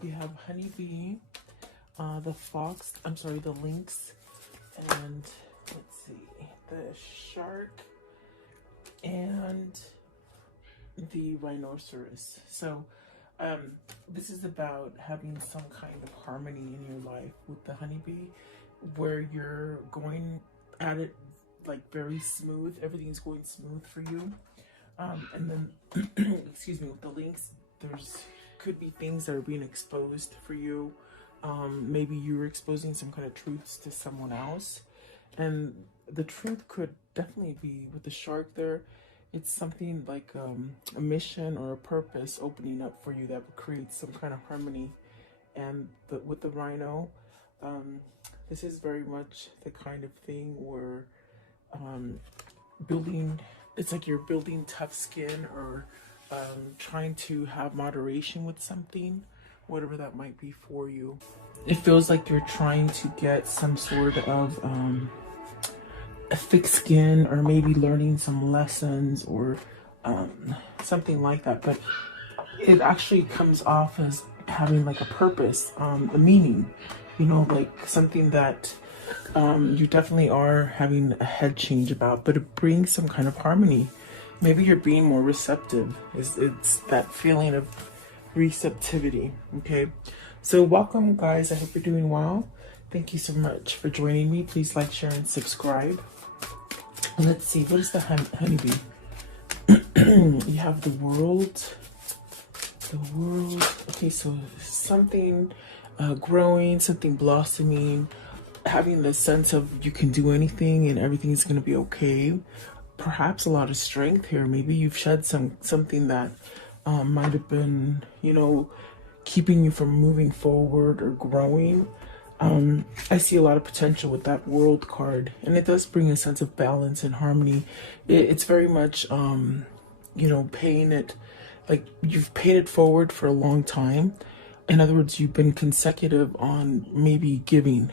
You have honeybee, the fox, I'm sorry, the lynx, and let's see, the shark, and the rhinoceros. So this is about having some kind of harmony in your life with the honeybee, where you're going at it like very smooth. Everything's going smooth for you. And then, excuse me, with the lynx, there's could be things that are being exposed for you. Maybe you're exposing some kind of truths to someone else. And the truth could definitely be with the shark there. It's something like a mission or a purpose opening up for you that would create some kind of harmony. And with the rhino, this is very much the kind of thing where building, it's like you're building tough skin, or trying to have moderation with something, whatever that might be for you. It feels like you're trying to get some sort of a thick skin, or maybe learning some lessons, or something like that. But it actually comes off as having like a purpose, a meaning, you know, like something that you definitely are having a head change about, but it brings some kind of harmony. Maybe you're being more receptive. It's that feeling of receptivity. Okay, so welcome guys, I hope you're doing well. Thank you so much for joining me. Please like, share, and subscribe. Let's see, what is the honeybee? You have the world. Okay, so something growing, something blossoming, having the sense of you can do anything and everything is going to be okay. Perhaps a lot of strength here. Maybe you've shed something that might have been, you know, keeping you from moving forward or growing. I see a lot of potential with that world card, and it does bring a sense of balance and harmony. It's very much, you know, paying it, like you've paid it forward for a long time. In other words, you've been consecutive on maybe giving.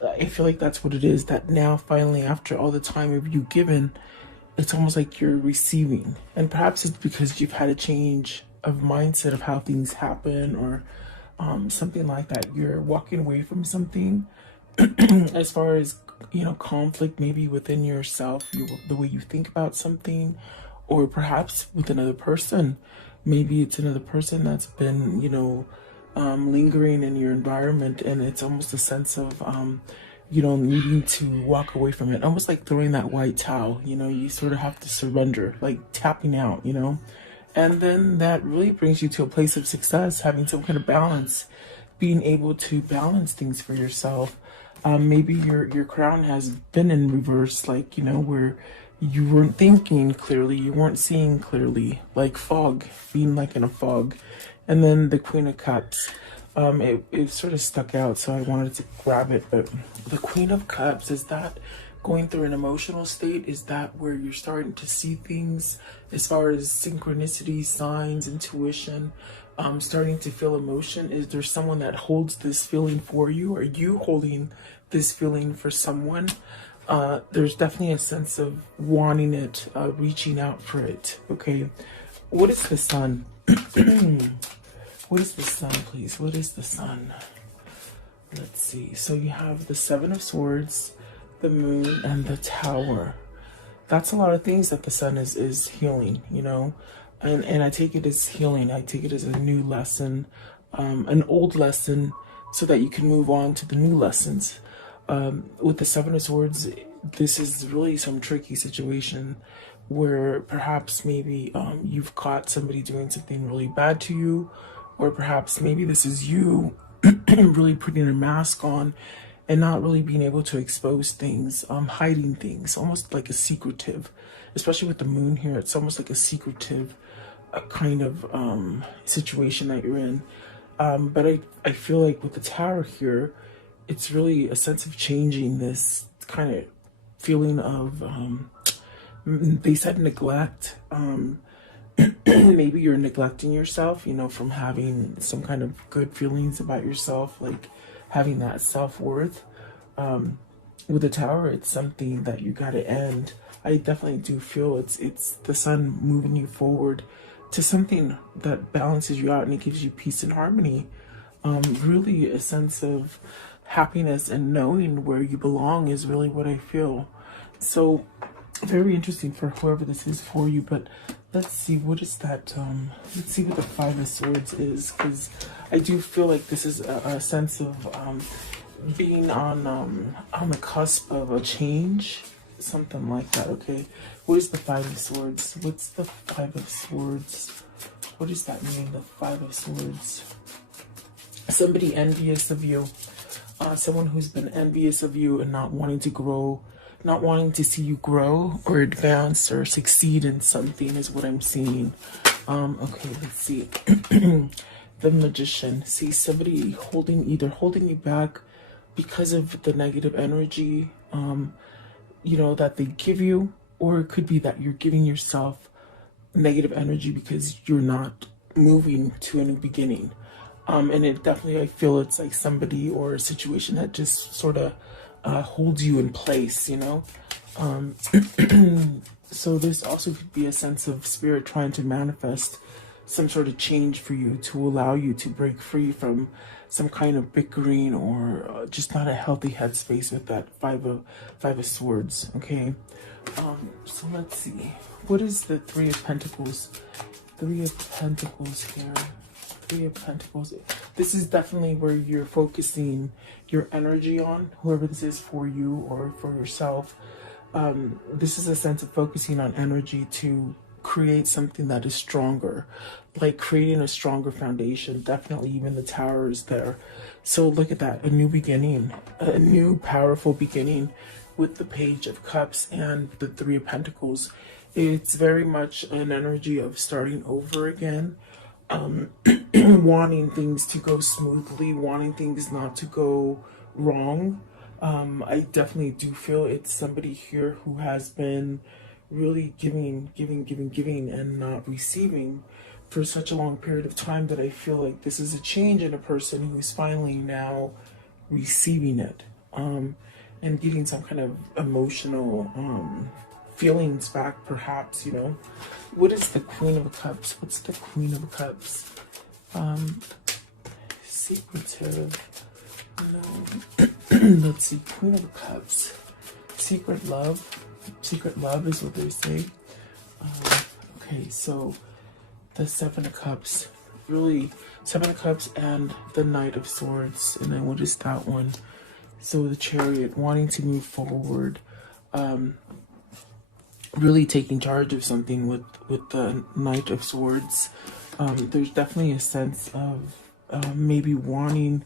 I feel like that's what it is, that now finally, after all the time of you given, it's almost like you're receiving. And perhaps it's because you've had a change of mindset of how things happen, or something like that. You're walking away from something as far as, you know, conflict maybe within yourself, the way you think about something, or perhaps with another person. Maybe it's another person that's been, you know, lingering in your environment, and it's almost a sense of you know, needing to walk away from it, almost like throwing that white towel. You know, you sort of have to surrender, like tapping out, you know. And then that really brings you to a place of success, having some kind of balance, being able to balance things for yourself. Maybe your crown has been in reverse, like, you know, where you weren't thinking clearly, you weren't seeing clearly, like fog, being like in a fog. And then the Queen of Cups, it sort of stuck out, so I wanted to grab it. But the Queen of Cups, is that going through an emotional state? Is that where you're starting to see things as far as synchronicity, signs, intuition, starting to feel emotion? Is there someone that holds this feeling for you? Are you holding this feeling for someone? There's definitely a sense of wanting it, reaching out for it. Okay, what is the Sun? What is the Sun, please? What is the Sun? Let's see. So you have the Seven of Swords, the Moon, and the Tower. That's a lot of things that the Sun is healing, you know. And I take it as healing. I take it as a new lesson, an old lesson, so that you can move on to the new lessons. With the Seven of Swords, this is really some tricky situation where perhaps maybe you've caught somebody doing something really bad to you, or perhaps maybe this is you really putting a mask on and not really being able to expose things, hiding things, almost like a secretive, especially with the Moon here. It's almost like a secretive kind of situation that you're in. But I feel like with the Tower here, it's really a sense of changing this kind of feeling of, they said neglect. Maybe you're neglecting yourself, you know, from having some kind of good feelings about yourself, like having that self-worth. With the Tower, it's something that you got to end. I definitely do feel it's the Sun moving you forward, to something that balances you out and it gives you peace and harmony. Really a sense of happiness and knowing where you belong is really what I feel. So very interesting for whoever this is for you. But let's see, what is that? Let's see what the Five of Swords is, because I do feel like this is a sense of being on the cusp of a change, something like that. Okay, what is the Five of Swords? What's the Five of Swords? What does that mean, the Five of Swords? Somebody envious of you, someone who's been envious of you and not wanting to grow, not wanting to see you grow or advance or succeed in something is what I'm seeing. Okay, let's see. The Magician. See, somebody either holding you back because of the negative energy, that they give you, or it could be that you're giving yourself negative energy because you're not moving to a new beginning. And it definitely, I feel it's like somebody or a situation that just sort of holds you in place, So this also could be a sense of spirit trying to manifest some sort of change for you to allow you to break free from some kind of bickering or just not a healthy headspace with that five of swords. Okay, so let's see, what is the Three of Pentacles? Three of Pentacles here. Three of Pentacles. This is definitely where you're focusing your energy on, whoever this is for you or for yourself. This is a sense of focusing on energy to create something that is stronger, like creating a stronger foundation. Definitely even the Tower is there. So look at that, a new beginning, a new powerful beginning with the Page of Cups and the Three of Pentacles. It's very much an energy of starting over again, wanting things to go smoothly, wanting things not to go wrong. I definitely do feel it's somebody here who has been really giving and not receiving for such a long period of time, that I feel like this is a change in a person who's finally now receiving it, and getting some kind of emotional feelings back, perhaps. What is the Queen of Cups? What's the Queen of Cups? Secretive. No. Let's see, Queen of Cups. Secret love. Secret love is what they say. Okay, so the Seven of Cups. Really, Seven of Cups and the Knight of Swords. And then what is that one? So the Chariot, wanting to move forward. Really taking charge of something with the Knight of Swords. There's definitely a sense of maybe wanting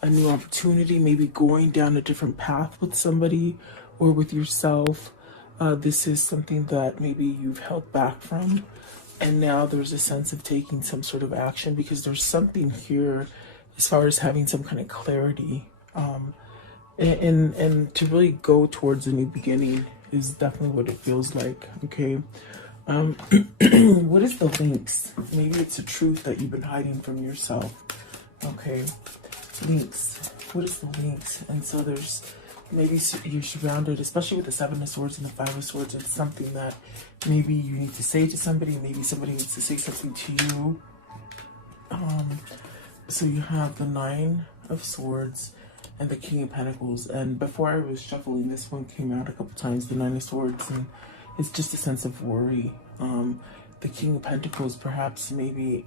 a new opportunity, maybe going down a different path with somebody or with yourself. This is something that maybe you've held back from, and now there's a sense of taking some sort of action, because there's something here as far as having some kind of clarity, and to really go towards a new beginning is definitely what it feels like. Okay. What is the Lynx? Maybe it's a truth that you've been hiding from yourself. Okay, Lynx. What is the Lynx? And so there's maybe you're surrounded, especially with the Seven of Swords and the Five of Swords. It's something that maybe you need to say to somebody. Maybe somebody needs to say something to you. So you have the Nine of Swords and the King of Pentacles. And before I was shuffling, this one came out a couple times, the Nine of Swords, and it's just a sense of worry. The King of Pentacles, perhaps maybe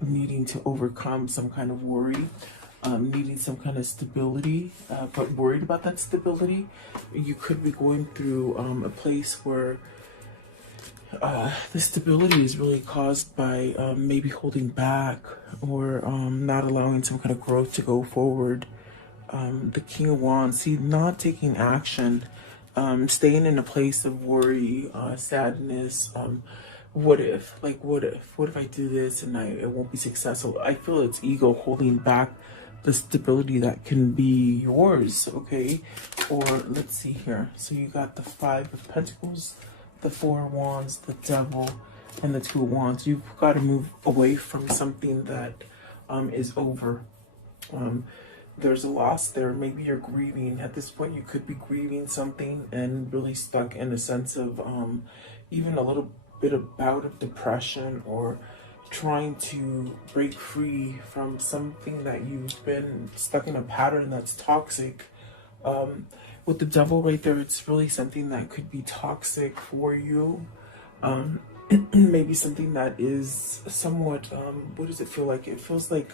needing to overcome some kind of worry, needing some kind of stability, but worried about that stability. You could be going through a place where the stability is really caused by maybe holding back or not allowing some kind of growth to go forward. The King of Wands, see, not taking action, staying in a place of worry, sadness. What if I do this and it won't be successful? I feel it's ego holding back the stability that can be yours. Okay, or let's see here. So you got the Five of Pentacles, the Four of Wands, the Devil, and the Two of Wands. You've got to move away from something that is over. There's a loss there. Maybe you're grieving. At this point, you could be grieving something and really stuck in a sense of even a little bit of bout of depression, or trying to break free from something that you've been stuck in a pattern that's toxic. With the devil right there, it's really something that could be toxic for you. Maybe something that is somewhat, what does it feel like? It feels like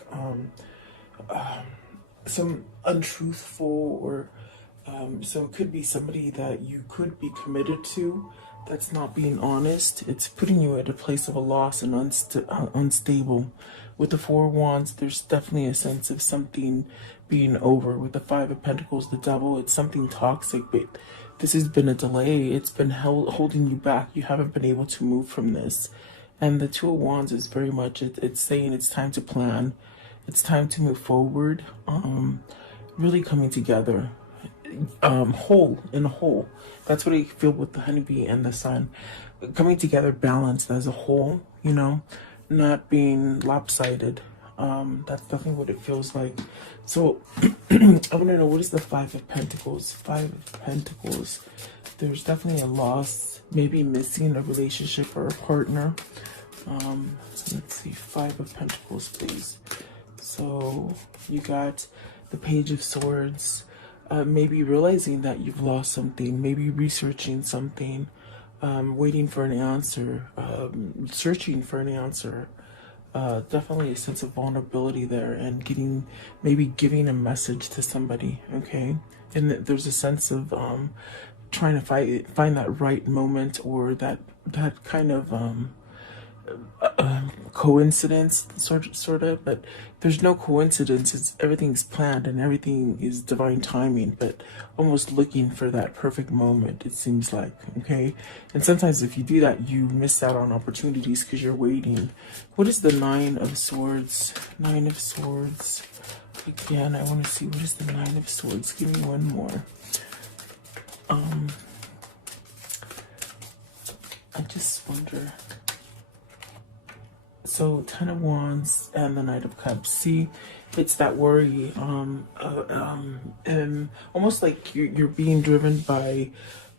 some untruthful, or so it could be somebody that you could be committed to that's not being honest. It's putting you at a place of a loss and unstable. With the Four of Wands, there's definitely a sense of something being over. With the Five of Pentacles, the devil, it's something toxic, but this has been a delay. It's been holding you back. You haven't been able to move from this. And the Two of Wands is very much, it's saying it's time to plan. It's time to move forward. Really coming together. Whole in a whole. That's what I feel with the honeybee and the sun. Coming together balanced as a whole, you know, not being lopsided. That's definitely what it feels like. So I want to know, what is the Five of Pentacles? Five of Pentacles. There's definitely a loss, maybe missing a relationship or a partner. So let's see, Five of Pentacles, please. So you got the Page of Swords. Maybe realizing that you've lost something, maybe researching something, waiting for an answer, searching for an answer. Definitely a sense of vulnerability there, and maybe giving a message to somebody, okay? And there's a sense of trying to find that right moment, or that kind of coincidence, sort of, but there's no coincidence. Everything's planned and everything is divine timing, but almost looking for that perfect moment, it seems like, okay? And sometimes if you do that, you miss out on opportunities because you're waiting. What is the Nine of Swords? Nine of Swords. Again, I want to see, what is the Nine of Swords? Give me one more. I just wonder. So 10 of Wands and the Knight of Cups. See, it's that worry, almost like you're being driven by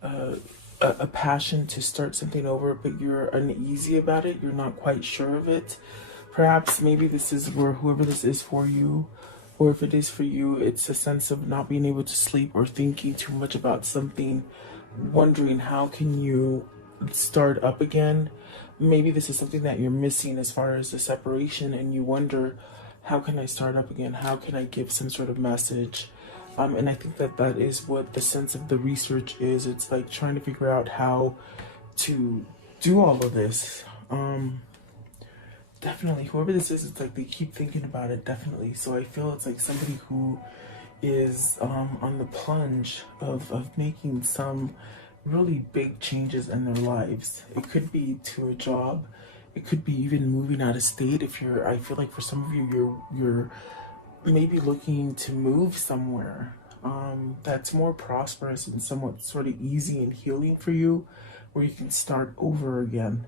a passion to start something over, but you're uneasy about it. You're not quite sure of it. Perhaps maybe this is where whoever this is for you, or if it is for you, it's a sense of not being able to sleep or thinking too much about something, wondering how can you start up again. Maybe this is something that you're missing as far as the separation, and you wonder, how can I start up again? How can I give some sort of message? And I think that is what the sense of the research is. It's like trying to figure out how to do all of this. Definitely, whoever this is, it's like they keep thinking about it, definitely. So I feel it's like somebody who is on the plunge of making some really big changes in their lives. It could be to a job. It could be even moving out of state. I feel like for some of you, you're maybe looking to move somewhere that's more prosperous and somewhat sort of easy and healing for you, where you can start over again.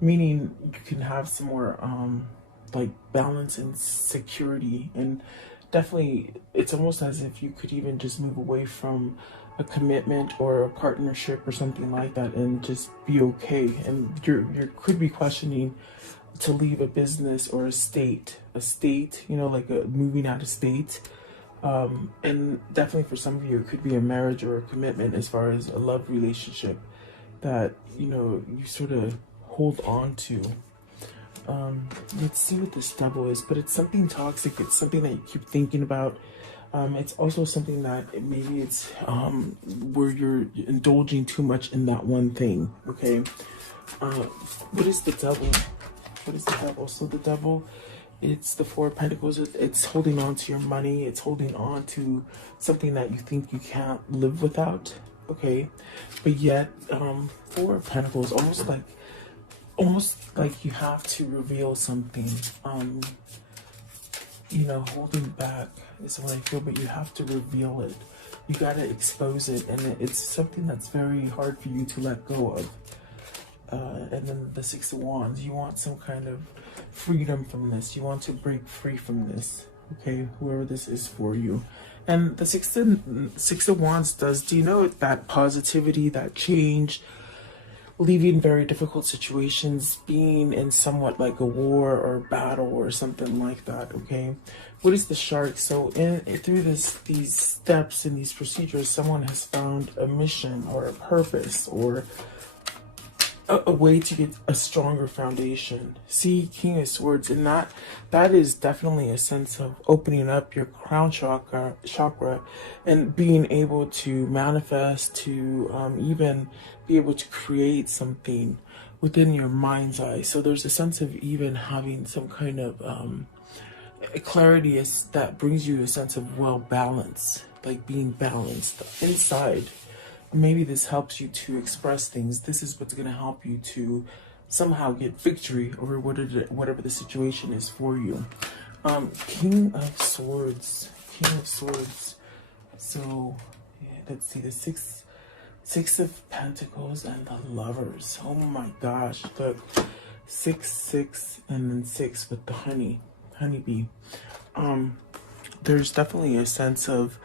Meaning you can have some more like balance and security, and definitely it's almost as if you could even just move away from a commitment or a partnership or something like that and just be okay. And you could be questioning to leave a business or a state, you know, like moving out of state. And definitely for some of you, it could be a marriage or a commitment as far as a love relationship that, you know, you sort of hold on to. Let's see what this Devil is, but it's something toxic. It's something that you keep thinking about. It's also something that maybe it's where you're indulging too much in that one thing, okay? What is the Devil? What is the Devil? So the Devil, it's the Four of Pentacles. It's holding on to your money. It's holding on to something that you think you can't live without, okay? But yet, Four of Pentacles, almost like you have to reveal something. You know, holding back is what I feel, but you have to reveal it. You gotta expose it, and it's something that's very hard for you to let go of. And then the Six of Wands, you want some kind of freedom from this. You want to break free from this, okay? Whoever this is for you. And the Six of Wands do you know that positivity, that change, leaving very difficult situations, being in somewhat like a war or battle or something like that. Okay, what is the shark? So in through these steps and these procedures, someone has found a mission or a purpose or a way to get a stronger foundation. See, King of Swords, and that is definitely a sense of opening up your crown chakra, and being able to manifest, to even be able to create something within your mind's eye. So there's a sense of even having some kind of clarity that brings you a sense of well balance, like being balanced inside. Maybe this helps you to express things. This is what's going to help you to somehow get victory over whatever the situation is for you. King of Swords. King of Swords. So, yeah, let's see. The Six of Pentacles and the Lovers. Oh my gosh. Look. 6, 6, and then 6 with the honeybee. There's definitely a sense of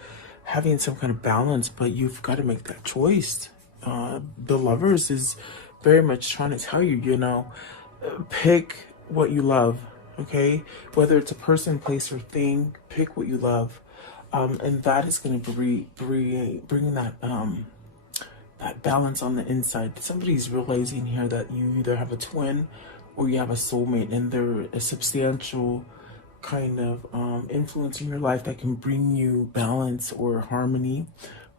having some kind of balance, but you've got to make that choice. The Lovers is very much trying to tell you, pick what you love, okay? Whether it's a person, place, or thing, pick what you love. And that is going to bring that that balance on the inside. Somebody's realizing here that you either have a twin or you have a soulmate, and they're a substantial kind of influence in your life that can bring you balance or harmony.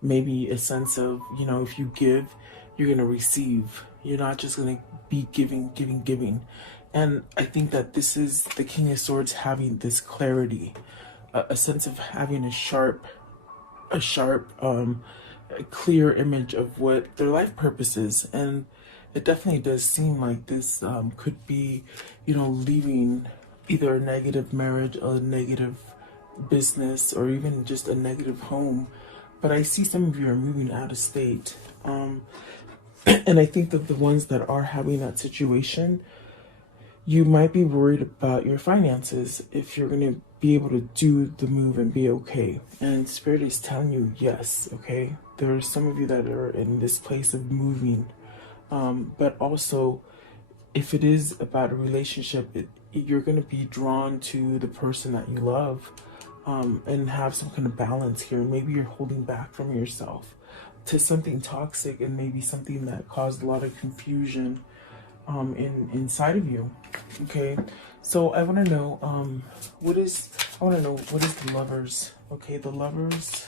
Maybe a sense of, if you give, you're going to receive. You're not just going to be giving. And I think that this is the King of Swords having this clarity, a sense of having a sharp, clear image of what their life purpose is. And it definitely does seem like this could be, leaving either a negative marriage, a negative business, or even just a negative home. But I see some of you are moving out of state. And I think that the ones that are having that situation, you might be worried about your finances, if you're going to be able to do the move and be okay. And Spirit is telling you yes, okay? There are some of you that are in this place of moving. But also, if it is about a relationship, you're going to be drawn to the person that you love, and have some kind of balance here. Maybe you're holding back from yourself to something toxic, and maybe something that caused a lot of confusion inside of you. Okay, so I want to know what is the Lovers. Okay, the Lovers,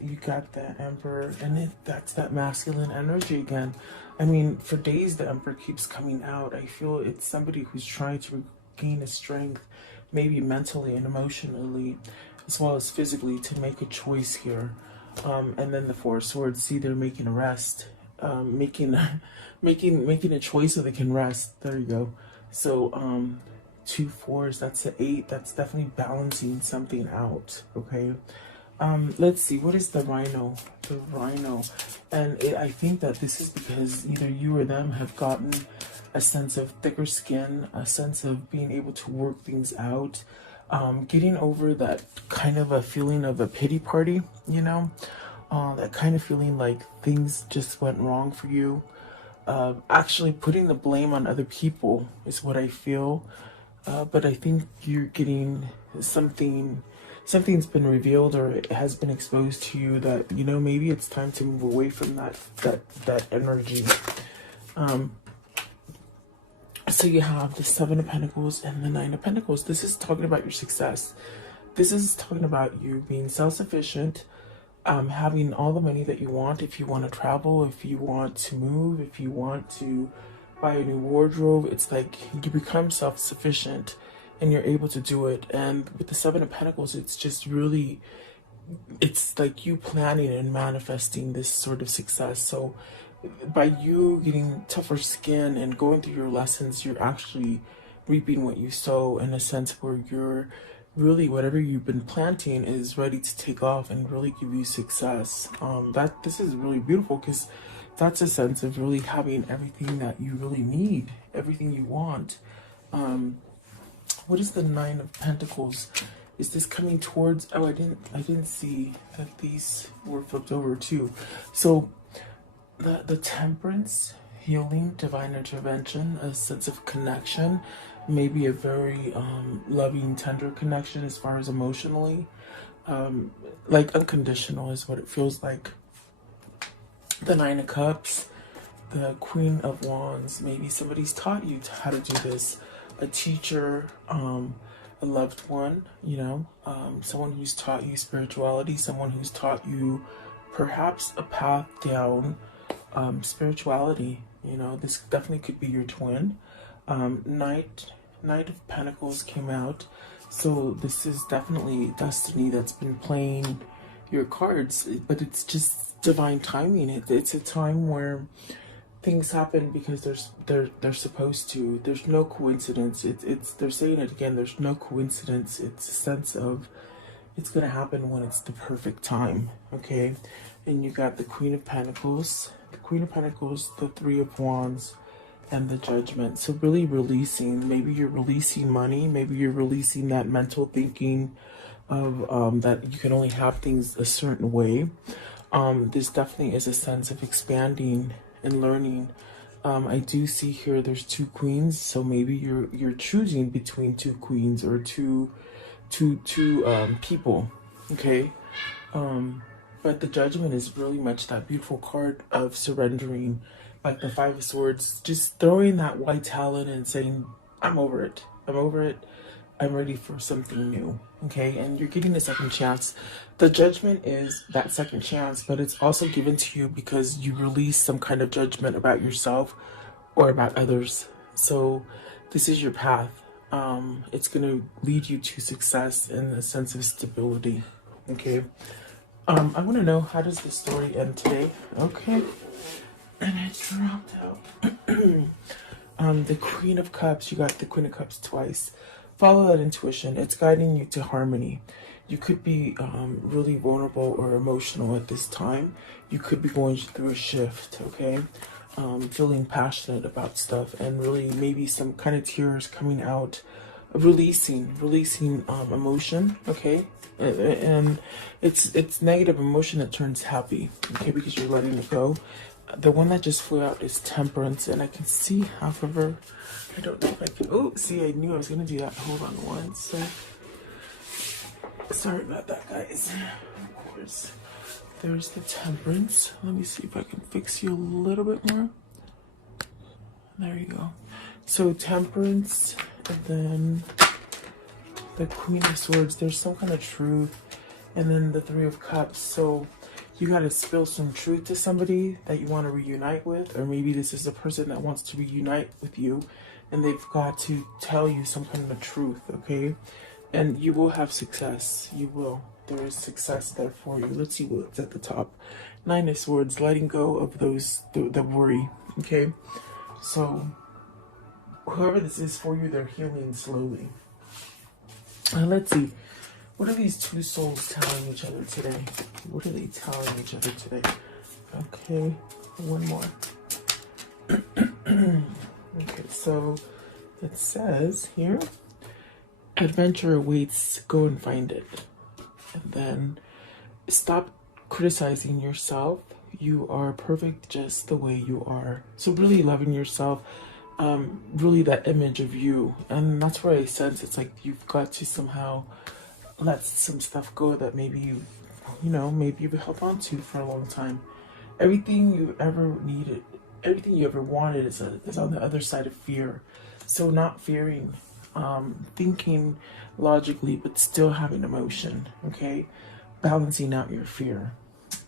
you got the Emperor, and that's that masculine energy again. I mean, for days the Emperor keeps coming out. I feel it's somebody who's trying to gain a strength, maybe mentally and emotionally, as well as physically, to make a choice here. And then the Four of Swords, see, they're making a rest, making a choice so they can rest. There you go. So 2 4s, that's the 8. That's definitely balancing something out. Okay. Let's see, what is the Rhino? The Rhino. And I think that this is because either you or them have gotten a sense of thicker skin, a sense of being able to work things out, getting over that kind of a feeling of a pity party, that kind of feeling like things just went wrong for you. Actually putting the blame on other people is what I feel. But I think you're getting something's been revealed, or it has been exposed to you, that maybe it's time to move away from that energy. So you have the 7 of Pentacles and the 9 of Pentacles. This is talking about your success. This is talking about you being self-sufficient, having all the money that you want. If you want to travel, if you want to move, if you want to buy a new wardrobe, it's like you become self-sufficient and you're able to do it. And with the 7 of Pentacles, it's just really, it's like you planning and manifesting this sort of success. So by you getting tougher skin and going through your lessons, you're actually reaping what you sow, in a sense where you're really, whatever you've been planting is ready to take off and really give you success. This is really beautiful, because that's a sense of really having everything that you really need, everything you want. What is the 9 of Pentacles? Is this coming towards, I didn't see that these were flipped over too. So the Temperance, healing, divine intervention, a sense of connection, maybe a very loving, tender connection as far as emotionally. Like unconditional is what it feels like. The Nine of Cups, the Queen of Wands. Maybe somebody's taught you how to do this. A teacher, a loved one, someone who's taught you spirituality, someone who's taught you perhaps a path down spirituality. This definitely could be your twin. Knight of Pentacles came out. So this is definitely destiny that's been playing your cards, but it's just divine timing. It's a time where things happen because they're supposed to. There's no coincidence. They're saying it again. There's no coincidence. It's a sense of it's gonna happen when it's the perfect time. Okay, and you got the Queen of Pentacles, the Three of Wands, and the Judgment. So really releasing. Maybe you're releasing money. Maybe you're releasing that mental thinking of that you can only have things a certain way. This definitely is a sense of expanding and learning. I do see here there's two queens, so maybe you're choosing between two queens or two people. Okay, but the Judgment is really much that beautiful card of surrendering, like the Five of Swords, just throwing that white talon and saying, I'm over it. I'm ready for something new. Okay, and you're getting a second chance. The Judgment is that second chance, but it's also given to you because you release some kind of judgment about yourself or about others. So this is your path. It's going to lead you to success and a sense of stability. Okay, I want to know, how does the story end today? Okay, and it dropped out. The Queen of Cups, you got the Queen of Cups twice. Follow that intuition. It's guiding you to harmony. You could be really vulnerable or emotional at this time. You could be going through a shift, okay? Feeling passionate about stuff and really maybe some kind of tears coming out, releasing emotion, okay? And it's negative emotion that turns happy, okay, because you're letting it go. The one that just flew out is Temperance, and I can see half of her. I don't know if I can. Oh, see, I knew I was going to do that. Hold on one sec. Sorry about that, guys. Of course. There's the Temperance. Let me see if I can fix you a little bit more. There you go. So Temperance, and then the Queen of Swords. There's some kind of truth. And then the Three of Cups. So you got to spill some truth to somebody that you want to reunite with. Or maybe this is a person that wants to reunite with you. And they've got to tell you some kind of truth, okay? And you will have success. You will. There is success there for you. Let's see what's at the top. Nine of Swords, letting go of those, the worry, okay? So, whoever this is for you, they're healing slowly. Let's see. What are these two souls telling each other today? What are they telling each other today? Okay, one more. Okay, so it says here, adventure awaits, go and find it. And then stop criticizing yourself. You are perfect just the way you are. So really loving yourself, really that image of you. And that's where I sense it's like you've got to somehow let some stuff go that maybe maybe you've held on to for a long time. Everything you've ever needed, everything you ever wanted is on the other side of fear. So not fearing, thinking logically, but still having emotion, okay? Balancing out your fear.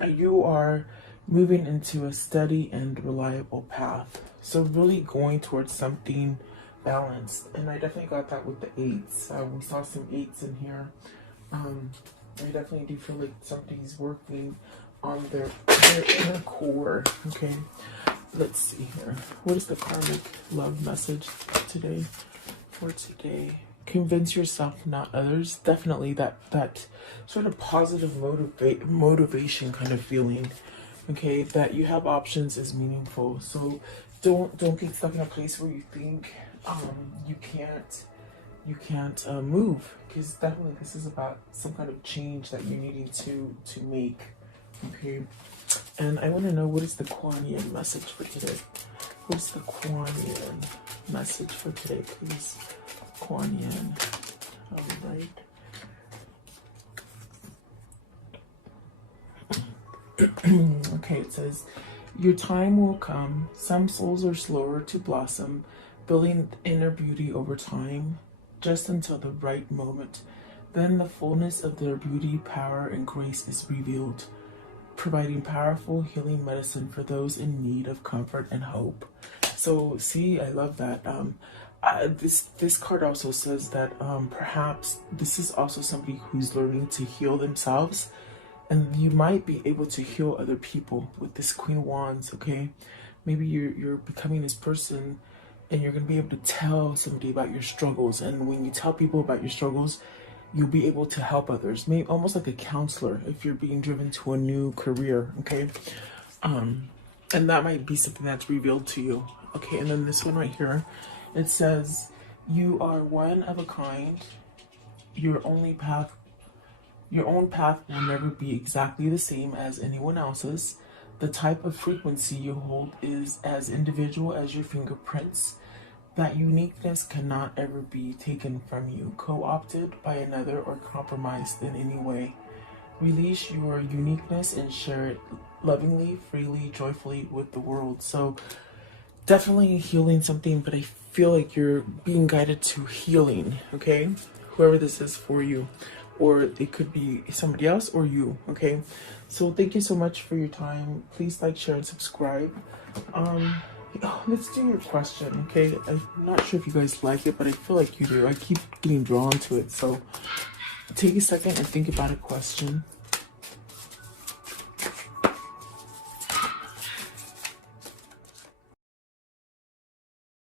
You are moving into a steady and reliable path. So really going towards something balanced. And I definitely got that with the eights. We saw some eights in here. I definitely do feel like somebody's working on their inner core, okay? Let's see here. What is the karmic love message today? For today, convince yourself, not others. Definitely that sort of positive motivation kind of feeling. Okay, that you have options is meaningful. So don't get stuck in a place where you think you can't move, because definitely this is about some kind of change that you're needing to make. Okay, and I want to know, what is the Kuan Yin message for today? What's the Kuan Yin message for today, please? Kuan Yin. All right. Okay, it says, your time will come. Some souls are slower to blossom, building inner beauty over time, just until the right moment. Then the fullness of their beauty, power, and grace is revealed, providing powerful healing medicine for those in need of comfort and hope. So, see, I love that. This card also says that perhaps this is also somebody who's learning to heal themselves, and you might be able to heal other people with this Queen of Wands. Okay, maybe you're becoming this person, and you're gonna be able to tell somebody about your struggles. And when you tell people about your struggles, you'll be able to help others. Maybe almost like a counselor if you're being driven to a new career. Okay, and that might be something that's revealed to you. Okay, and then this one right here, it says, you are one of a kind. Your own path will never be exactly the same as anyone else's. The type of frequency you hold is as individual as your fingerprints. That uniqueness cannot ever be taken from you, co-opted by another, or compromised in any way. Release your uniqueness and share it lovingly, freely, joyfully with the world. So definitely healing something, but I feel like you're being guided to healing, okay? Whoever this is for you, or it could be somebody else or you, okay? So thank you so much for your time. Please like, share, and subscribe. Let's do your question, okay? I'm not sure if you guys like it, but I feel like you do. I keep getting drawn to it, so take a second and think about a question.